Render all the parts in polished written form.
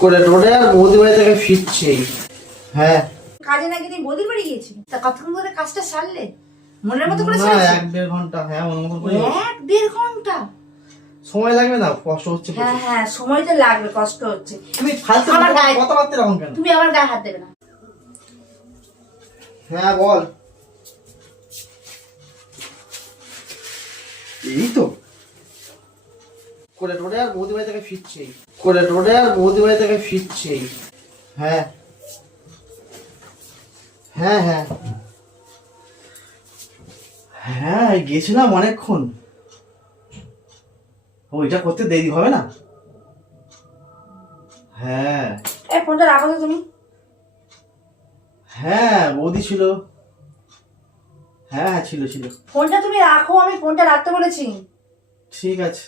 করে টোটে আর বৌদি বাড়ি থেকে ফিরছি। হ্যাঁ কাজে নাকি তুমি বৌদির বাড়ি গিয়েছি, তা কতক্ষণ ধরে কাজটা সারলে? মনের মতো করে না, সারছো? 1-1.5 ঘন্টা। হ্যাঁ মনে মতো করে 1-1.5 ঘন্টা? সময় লাগবে না, কষ্ট হচ্ছে। হ্যাঁ হ্যাঁ, সময় তো লাগবে, কষ্ট হচ্ছে। তুমি ফালতু আমার গায়ে কথা বলতে রাখো কেন? তুমি আমার গায়ে হাত দেবে না। হ্যাঁ বল। এই তো করে টোটে আর বৌদি বাড়ি থেকে ফিরছি। করে টোটে আর বৌদি বাড়ি থেকে ফিরছি। হ্যাঁ হ্যাঁ হ্যাঁ হ্যাঁ গেছিলাম অনেকক্ষণ। ওইটা করতে দেরি হবে না? হ্যাঁ এই ফোনটা রাখো তো তুমি। হ্যাঁ বৌদি ছিল। হ্যাঁ হ্যাঁ ছিল ছিল। ফোনটা তুমি রাখো, আমি ফোনটা রাখতে বলেছি। ঠিক আছে।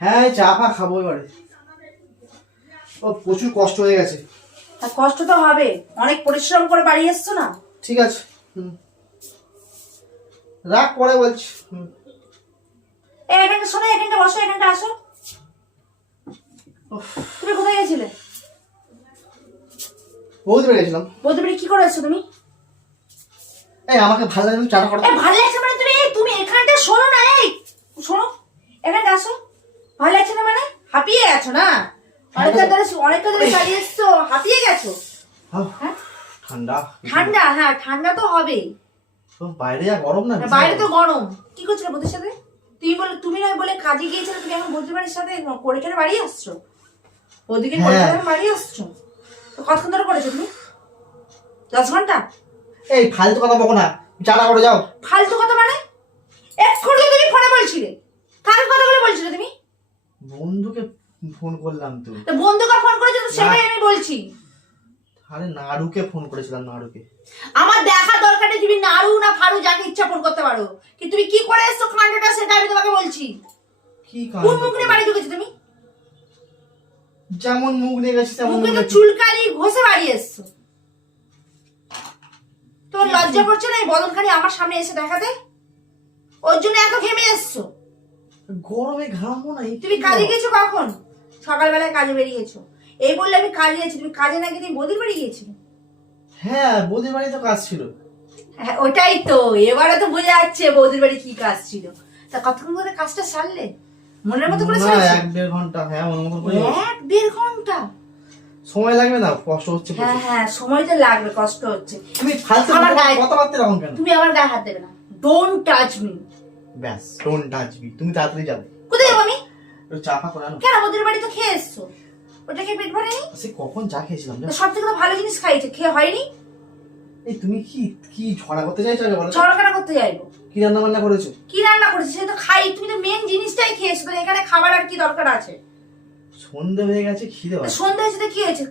হ্যাঁ চা ফা খাবো এবারে। ও প্রচুর কষ্ট হয়ে গেছে। আর কষ্ট তো হবে, অনেক পরিশ্রম করে বাড়ি এসছো না। ঠিক আছে রাখ, পরে বলছি। এখানটা শোনো, এখানটা বসো, এখানটা আসো। তুমি কোথায় গেছিলে? বৌদি বাড়ি গেছিলাম। বৌদি বাড়ি কি করে এসছো তুমি? এই আমাকে ভালো লাগে, তুমি চাটা করো। ভালো লাগছে মানে তুমি এখানটা শোনো না, এই শোনো, এখানটা আসো। ভালো লাগছে না মানে? হাঁপিয়ে গেছো না? অনেকটা ধরে চালিয়ে এসছো, হাঁপিয়ে গেছো। হ্যাঁ ঠান্ডা ঠান্ডা, হ্যাঁ ঠান্ডা তো হবেই। বাইরে যা গরম না। বাইরে তো গরম। কি করছিলে বৌদির সাথে? তুমি নয় বলে কাজে গিয়েছিলে, তুমি এখন বৌদির বাড়ির সাথে করে কেটে বাড়ি আসছো? ওদিকে করে কেটে বাড়ি আসছো? তো কতক্ষণ ধরে করেছো তুমি? 10 ঘন্টা? এই ফালতু কথা বকো না, চাটা করে যাও। ফালতু কথা মানে? এক্ষুনি তো তুমি ফোনে বলছিলে। কার কথা বলে বলছিলে তুমি? বন্ধুকে ফোন করলাম তো। বন্ধুকে ফোন করেছো তো, সেটাই আমি বলছি। আরে নাড়ুকে ফোন করেছিলাম, নাড়ুকে। আমার দেখা দরকার নেই, তুমি নাড়ু না ফাড়ু যাকে ইচ্ছা ফোন করতে পারো, কি তুমি কি করে এসছো কাণ্ডটা সেটা আমি তোমাকে বলছি। কি কোন মুখ নিয়ে বাড়ি ঢুকেছো তুমি? যেমন মুখ নিয়ে গেছিস তেমন মুখে তো চুলকালি ঘষে বাড়ি এসছো। তোর লজ্জা করছে না এই বদনখানি আমার সামনে এসে দেখাতে? ওর জন্য এত ঘেমে এসছো। গরমে ঘামবো না। তুমি কাজে গেছো কখন? সকালবেলায় কাজে বেরিয়েছো, এই বললে আমি কাজে গেছি। তুমি কাজে না গিয়ে তুমি বৌদির বাড়ি গিয়েছিলে? হ্যাঁ বৌদির বাড়ি তো কাজ ছিল। হ্যাঁ ওটাই তো, এবারে তো বোঝা যাচ্ছে বৌদির বাড়ি কি কাজ ছিল। তা কতক্ষণ ধরে কাজটা সারলে? মনের মতো করে সারছো? 1-1.5 ঘন্টা। হ্যাঁ মনের মতো করে। 1-1.5 ঘন্টা? সময় লাগবে না, কষ্ট হচ্ছে। হ্যাঁ হ্যাঁ, সময় তো লাগবে, কষ্ট হচ্ছে। তুমি ফালতু কথা বলতে রাখো কেন? তুমি আমার গায়ে হাত দেবে না। Don't touch me. ব্যাস, ডোন্ট টাচ মি। তুমি তাড়াতাড়ি যাবে। কোথায় যাবো আমি? চা ফা করে আনো। কেন, বৌদির বাড়ি তো খেয়ে এসছো, ওটা খেয়ে পেট ভরেনি? সে কখন চা খেয়েছিলাম জানো? সব থেকে তো ভালো জিনিস খাইছে, খেয়ে হয়নি? এই তুমি কি কি ঝগড়া করতে চাইছো আগে বলো? ঝড়খানা করতে যাইবো? কি রান্না বান্না করেছো? কি রান্না করেছি সে তো খাই, তুমি তো মেন জিনিসটাই খেয়েছো, তো এখানে খাবার আর কি দরকার আছে? সন্ধ্যে হয়ে গেছে, খিদে পাচ্ছে। সন্ধ্যা হয়েছে তো কি হয়েছে?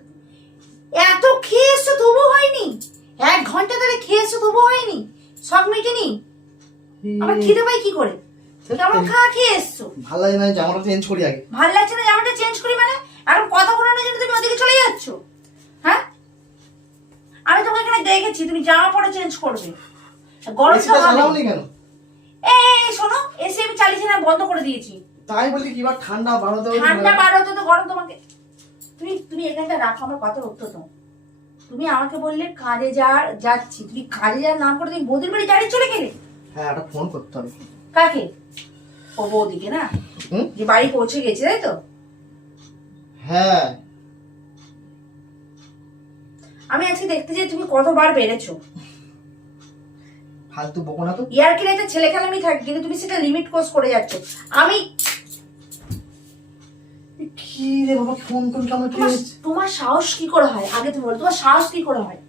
এত খেয়ে এসছো তবু হয়নি? 1 ঘন্টা ধরে খেয়ে এসছো তবু হয়নি? শখ মেটেনি? আমার খিদে পাই কি করে? কেমন খেয়ে এসছো? ভালো লাগে না, জামাটা চেঞ্জ করি আগে। ভাল লাগছে না জামাটা চেঞ্জ করি মানে? এখন কথা বলানোর জন্য তুমি ওদিকে চলে যাচ্ছ? হ্যাঁ, আমি তোমাকে এখানে দেখেছি তুমি জামা পরে চেঞ্জ করবে। গরম তো চালাওনি কেন? এই শোনো, এসে আমি চালিয়েছি না, বন্ধ করে দিয়েছি। তাই বলি কি বার ঠান্ডা বাড়াতে হবে? ঠান্ডা বাড়াতে তো গরম তোমাকে। তুমি এখানটা রাখো, আমার কথা উঠতো তো। তুমি আমাকে বললে কাজে যাচ্ছি, তুমি কাজে যাওয়ার নাম করে তুমি বৌদির বাড়ি দাঁড়িয়ে চলে গেলে। হ্যাঁ একটা ফোন করতে হবে। কাকে? ও বৌদিকে না, যে বাড়ি পৌঁছে গেছে তাই তো? হ্যাঁ আমি আজকে দেখতে যাই তুমি কতবার বেড়েছো। ফালতু বকো না তো। ইয়ার কি একটা ছেলে খেলামি থাকে, কিন্তু তুমি সেটা লিমিট ক্রস করে যাচ্ছ। আমি কি রে বাবা, ফোন করে কেমন? তোমার সাহস কি করে হয়? আগে তুমি বলো, তোমার সাহস কি করে হয়?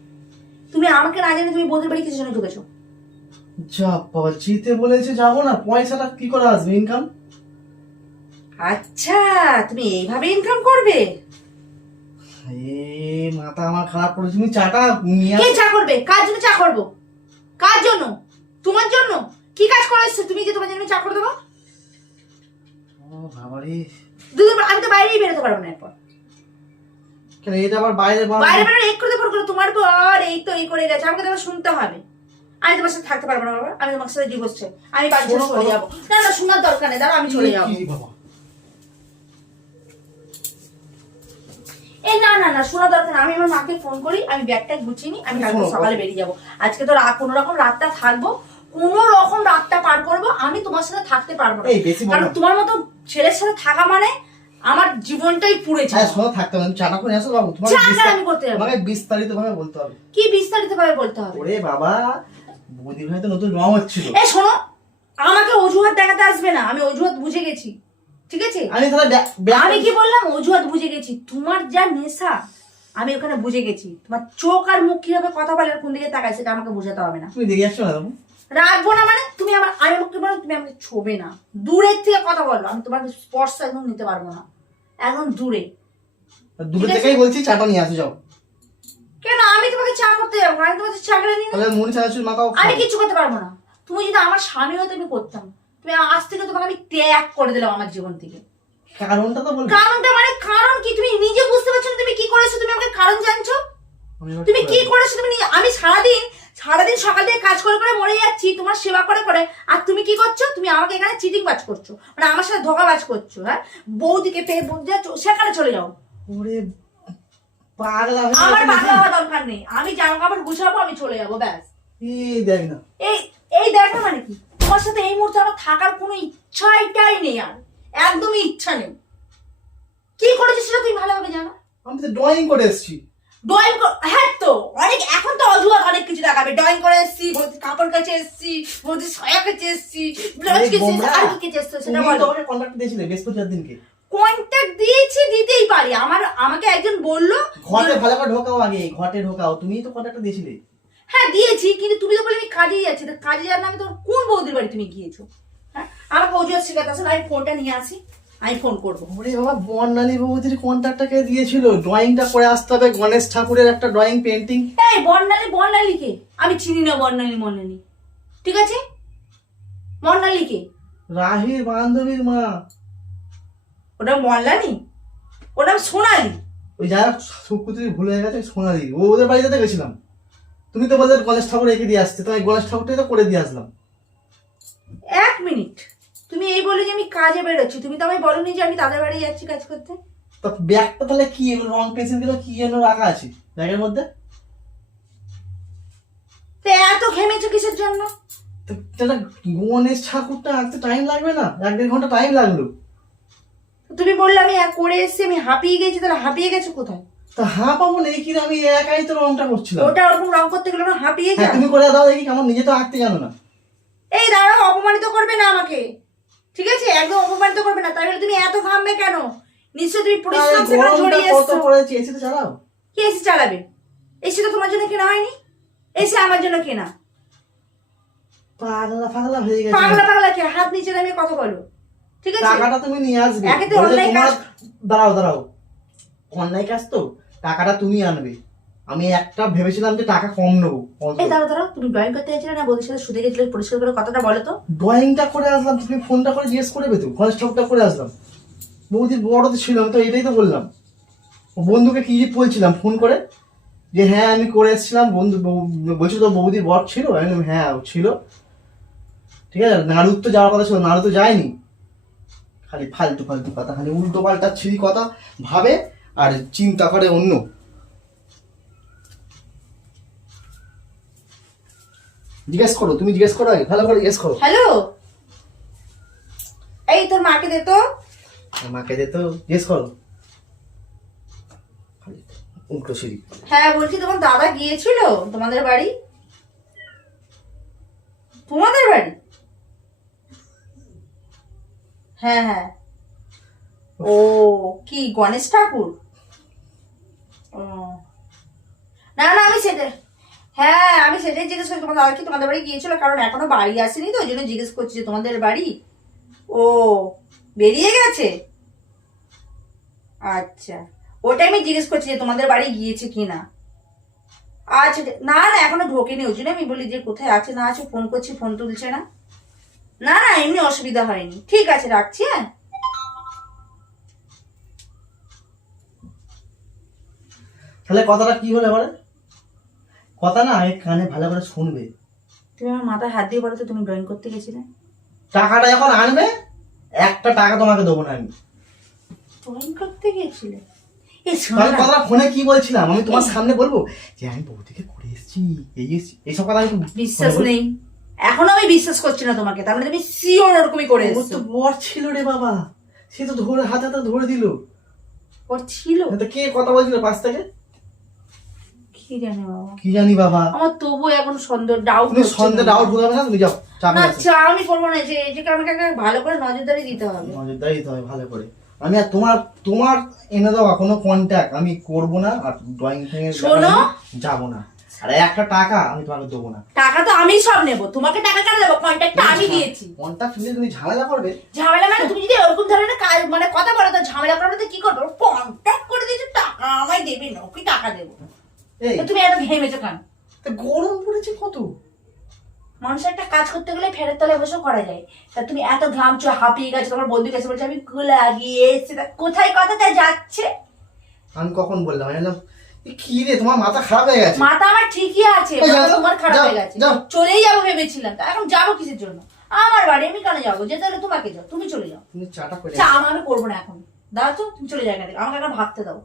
তুমি আমাকে না জানি তুমি বৌদির বাড়ি কিসের জন্য ঢুকেছো? যা বাবা, জিতে বলেছে যাবো না, পয়সাটা কি করে আসবে? ইনকাম। আচ্ছা, তুমি এইভাবে ইনকাম করবে? মাথা আমার খারাপ করেছে। তুমি চাটা নিয়ে কে চা করবে? কার জন্য চা করবো? কার জন্য? তোমার জন্য? কি কাজ করেছো তুমি যে তোমার জন্য চা করে দেবো? ও বাবারে, দুদিন পর আমি তো বাইরেই বেরোতে পারবো না। এরপর কেন এটা আবার বাইরে বাইরে বেরোলে এক করে দেবো, তোমার তো আর এই তো এই করে গেছে, আমাকে তো শুনতে হবে। আমি তোমার সাথে থাকতে পারবো না বাবা, আমি তোমার সাথে ডিভোর্স চাই, আমি বাড়ি ছেড়ে চলে যাবো। না না, শোনার দরকার নেই, দাঁড়া আমি চলে যাবো। এই না না না, শোনা দরকার না। আমি আমার মাকে ফোন করি, আমি ব্যাগটা গুছিয়ে নিই, আমি কালকে সকালে বেরিয়ে যাবো। আজকে তো কোনো রকম রাতটা থাকবো, কোনো রকম রাতটা পার করবো। আমি তোমার সাথে থাকতে পারবো না, কারণ তোমার মতো ছেলের সাথে থাকা মানে আমার জীবনটাই পুড়ে যায়। হ্যাঁ থাকতে হবে, চাটা করে আসো বাবু, আমি করতে হবে, তোমাকে বিস্তারিত ভাবে বলতে হবে। কি বিস্তারিত ভাবে বলতে হবে? ওরে বাবা, বৌদি ভাই তো নতুন রং হচ্ছিল। এই শোনো, আমাকে অজুহাত দেখাতে আসবে না, আমি অজুহাত বুঝে গেছি, ঠিক আছে? আমি কি বললাম? অজুহাত বুঝে গেছি। তোমার যা নেশা আমি ওখানে বুঝে গেছি। তোমার চোখ আর মুখ কিভাবে কথা বলে, কোন দিকে তাকায়, সেটা আমাকে বোঝাতে হবে না। তুমি দেখে আসছো না? রাখবো না মানে তুমি আমি আমাকে বলো, তুমি আমাকে ছোবে না, দূরের থেকে কথা বলবো। আমি তোমার স্পর্শ একদম নিতে পারবো না, একদম দূরে থেকেই বলছি চাটা নিয়ে আসো, যাও। কেন আমি তোমাকে চা করতে যাবো? আমি তোমাকে চা করে নিই, মনে চাচ্ছিল মাখাও। আমি কিছু করতে পারবো না। তুমি যদি আমার স্বামী হতে আমি করতাম। তুমি আজ থেকে তোমাকে আমি ত্যাগ করে দিলাম আমার জীবন থেকে। কারণটা তো বলো। কারণটা মানে কারণ কি? তুমি নিজে বুঝতে পারছো না তুমি কি করেছো? তুমি আমাকে কারণ জানছো? তুমি কি করেছো? তুমি আমি সারাদিন সকাল থেকে কাজ করে করে মরে যাচ্ছি তোমার সেবা করে করে, আর তুমি কি করছো? তুমি আমাকে এখানে চিটিং বাজ করছো, মানে আমার সাথে ধোঁকাবাজ করছো। হ্যাঁ, বৌদিকে পেয়ে সেখানে চলে যাও। ওরে পাগলা, আমার পাগলা হওয়া দরকার নেই। আমি জামা কাপড় গুছাবো, আমি চলে যাবো, ব্যাস। এই দেখ না, এই দেখা মানে কি? তোমার সাথে এই মুহূর্তে আমার থাকার কোনো ইচ্ছাটাই নেই, আর একদমই ইচ্ছা নেই। কি করেছিস সেটা তুমি ভালোভাবে জানো। আমি তো ড্রয়িং করে এসেছি। ড্রয়িং? হ্যাঁ তো অনেক, এখন তো অজুহাত অনেক কিছু দেখাবে। ড্রয়িং করে এসেছি, কাপড় কাছে এসেছি, সয়া কাছে এসেছি, ব্লাউজ কেচে এসেছি, আর কি কেচে এসেছো সেটা বলো। তোমাকে কন্ট্যাক্ট দিয়েছিলে বৃহস্পতিবার দিনকে। কন্ট্যাক্ট দিয়েছি, দিতেই পারি। আমাকে একজন বললো ঘটে ভালো করে ঢোকাও, আগে ঘটে ঢোকাও। তুমিই তো কন্ট্যাক্ট দিয়েছিলে। হ্যাঁ দিয়েছি, কিন্তু তুমি তো বলে আমি কাজেই যাচ্ছি। কাজে যাওয়ার নামে তোর কোন বৌদির বাড়ি তুমি গিয়েছো? হ্যাঁ, আমাকে অজুহাত শিখাতে আসলে আমি ফোনটা নিয়ে আসি, আমি ফোন করবো। ওরে বাবা, বর্ণালী বৌদির কন্ট্যাক্টটাকে দিয়েছিল, ড্রয়িংটা করে আসতে হবে, গণেশ ঠাকুরের একটা ড্রয়িং পেন্টিং। এই বর্ণালীকে আমি চিনি না। বর্ণালী ঠিক আছে? বর্ণালীকে রাহির বান্ধবীর মা। ওটা বর্ণালী, ওটা সোনালী। ওই যারা সুকুতি ভুল হয়ে গেছে, সোনালি। ওদের বাড়িতে গেছিলাম, তুমি তো বললে গণেশ ঠাকুর রেখে দিয়ে আসতে, তো গণেশ ঠাকুরটাই তো করে দিয়ে আসলাম। এক মিনিট, তুমি এই বলে যে আমি কাজে বেরোচ্ছি, তুমি তো আমায় বলোনি যে আমি তাদের বাড়ি যাচ্ছি কাজ করতে। তো ব্যাগটা তাহলে কি, রং পেন্সিল গুলো কি যেন রাখা আছে ব্যাগের মধ্যে? তো এত ঘেমেছো কিসের জন্য? তো গণেশ ঠাকুরটা আঁকতে টাইম লাগবে না? 1-1.5 ঘন্টা টাইম লাগলো। তুমি বললে আমি করে এসেছি, আমি হাঁপিয়ে গেছি। তাহলে হাঁপিয়ে গেছো কোথায়? তা পাবো নেই কি, আমি একাই তো রংটা করছিলাম। ওটা ওরকম রং করতে গেলে না হাঁপিয়ে যায়। তুমি করে দাও দেখি, কেমন নিজে তো আঁকতে জানো না। এই দাঁড়াও, অপমানিত করবে না আমাকে, ঠিক আছে? একদম অপমানিত করবে না। তাই বলে তুমি এত ঘামবে কেন? নিশ্চয় তুমি পরিশ্রম করে ঝরিয়ে এসেছো। কত করেছি, এসি তো চালাও। কি এসি চালাবে? এসি তো তোমার জন্য কেনা হয়নি, এসি আমার জন্য কেনা। পাগলা হয়ে গেছে। পাগলা কি? হাত নিচে নামিয়ে কথা বলো, ঠিক আছে? টাকাটা তুমি নিয়ে আসবে। দাঁড়াও, অন্যায় কাজ তো, টাকাটা তুমি আনবে। আমি একটা ভেবেছিলাম যে টাকা কম নেবো। এই দাঁড়াও, তুমি ড্রয়িং করতে গেছিলে না? বৌদির সাথে শুতে গেছিলে, পরিষ্কার করে কথাটা বলো তো। ড্রয়িংটা করে আসলাম, তুমি ফোনটা করে জিজ্ঞেস করবে তো। গণেশ ঠাকুরটা করে আসলাম, বৌদির বড় তো ছিল, আমি তো এটাই তো বললাম। বন্ধুকে কি বলছিলাম ফোন করে, যে হ্যাঁ আমি করে এসেছিলাম। বন্ধু বলছিল তো বৌদির বর ছিল। আমি বললাম হ্যাঁ ছিল, ঠিক আছে। নাড়ুর তো যাওয়ার কথা ছিল, নাড়ু তো যায়নি। খালি ফালতু কথা, খালি উল্টো পাল্টা ছিরি কথা ভাবে আর চিন্তা করে অন্য। জিজ্ঞেস করো, তুমি জিজ্ঞেস করো আগে, ভালো করে জিজ্ঞেস করো। হ্যালো, এই তোর মাকে দে তো। মাকে দে তো, জিজ্ঞেস করো। উল্টো সিঁড়ি। হ্যাঁ বলছি, তোমার দাদা গিয়েছিল তোমাদের বাড়ি? তোমাদের বাড়ি? হ্যাঁ। ও কি গণেশ ঠাকুর? ও না আমি সেটাই, হ্যাঁ আমি সেটাই জিজ্ঞেস করছি। তোমার দাদা কি তোমাদের বাড়ি গিয়েছিল? কারণ এখনো বাড়ি আসেনি, তো ওই জন্য জিজ্ঞেস করছি যে তোমাদের বাড়ি। ও বেরিয়ে গেছে, আচ্ছা। ওটাই আমি জিজ্ঞেস করছি যে তোমাদের বাড়ি গিয়েছে কিনা। আচ্ছা না এখনো ঢোকেনি, ওই জন্য আমি বলি যে কোথায় আছে না আছে। ফোন করছি, ফোন তুলছে না। না এমনি অসুবিধা হয়নি, ঠিক আছে রাখছি। হ্যাঁ তাহলে কথাটা কি হলো এবারে? কথা না আগে কানে ভালো করে শুনবে। তুমি আমার মাথায় হাত দিয়ে বলো তো, তুমি ড্রয়িং করতে গেছিলে? টাকাটা যখন আনবে, একটা টাকা তোমাকে দেবো না আমি। ড্রয়িং করতে গেছিলে? এই শোনো আমি না, কথা ফোনে কি বলছিলাম, আমি তোমার সামনে বলবো যে আমি বৌদিকে করে এসেছি, এইসব কথা আমি বিশ্বাস নেই, এখনো আমি বিশ্বাস করছি না তোমাকে। তার মানে তুমি শিওর ওরকমই করে ওর এসছো। তো বর ছিল রে বাবা, সে তো ধরে হাতে হাতে ধরে দিল। ওর ছিল? তো কে কথা বলছিল পাশ থেকে? কি জানি বাবা, কি জানি বাবা। আমার তবু এখন সন্দেহ, ডাউট। তুমি সন্ধ্যে ডাউট হতে হবে না, তুমি যাও চা না করে আসো। চা আমি করবো না, যে এটাকে আমাকে ভালো করে নজরদারি দিতে হবে। নজরদারি দিতে হবে ভালো করে। আমি আর তোমার তোমার এনে দেওয়া কোনো কন্ট্যাক্ট আমি করবো না, আর ড্রয়িং থেকে শোনো, যাবো না, আর একটা টাকা আমি তোমাকে দেবো না। টাকা তো আমি সব নেবো, তোমাকে টাকা কেন দেবো? কন্ট্যাক্টটা আমি দিয়েছি। কন্ট্যাক্ট নিয়ে তুমি ঝামেলা করবে? ঝামেলা মানে তুমি যদি ওরকম ধরনের কাজ মানে কথা বলো তো ঝামেলা করবে তো কি করবো? কন্ট্যাক্ট করে দিয়েছো, টাকা আমায় দেবে না, কি টাকা দেবো? এই তো তুমি এত ঘেমেছো কেন? তা গরম পড়েছে কত। মানুষ একটা কাজ করতে গেলে ফেরের তলায় বসেও করা যায়, তা তুমি এত ঘামছো, হাঁপিয়ে গেছো, তোমার বন্ধু কাছে বলছে আমি লাগিয়ে এসেছি, তা কোথায় কথাটা যাচ্ছে? আমি কখন বললাম? আমি বললাম এ কি রে, তোমার মাথা খারাপ হয়ে গেছে? মাথা আমার ঠিকই আছে, এই যাও, মাথা তোমার খারাপ যাও, হয়ে গেছে। যাও। চলেই যাবো ভেবেছিলাম, তা এখন যাবো কিসের জন্য? আমার বাড়ি আমি কেন যাবো? যেতে হলে তোমাকে যাও, তুমি চলে যাও। তুমি চাটা করে চা আসো। আমি করবো না এখন, দাও তো, তুমি চলে যাও এখান থেকে, আমাকে এখন ভাবতে দাও।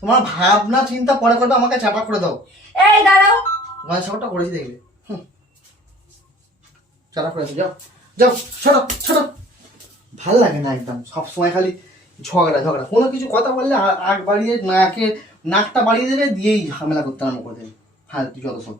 তোমার ভাবনা চিন্তা পরে করবে, আমাকে চাটা করে দাও। এই দাঁড়াও, তোমার সবটা করেছি দেখবে। চাটা করে আসো, যাও যাও, ছোট ছোট। ভাল লাগে না একদম, সবসময় খালি ঝগড়া ঝগড়া, কোনো কিছু কথা বললে আগ বাড়িয়ে নাকটা বাড়িয়ে দেবে, দিয়েই ঝামেলা করতে আরম্ভ করে দেবে। হ্যাঁ তুই যত সব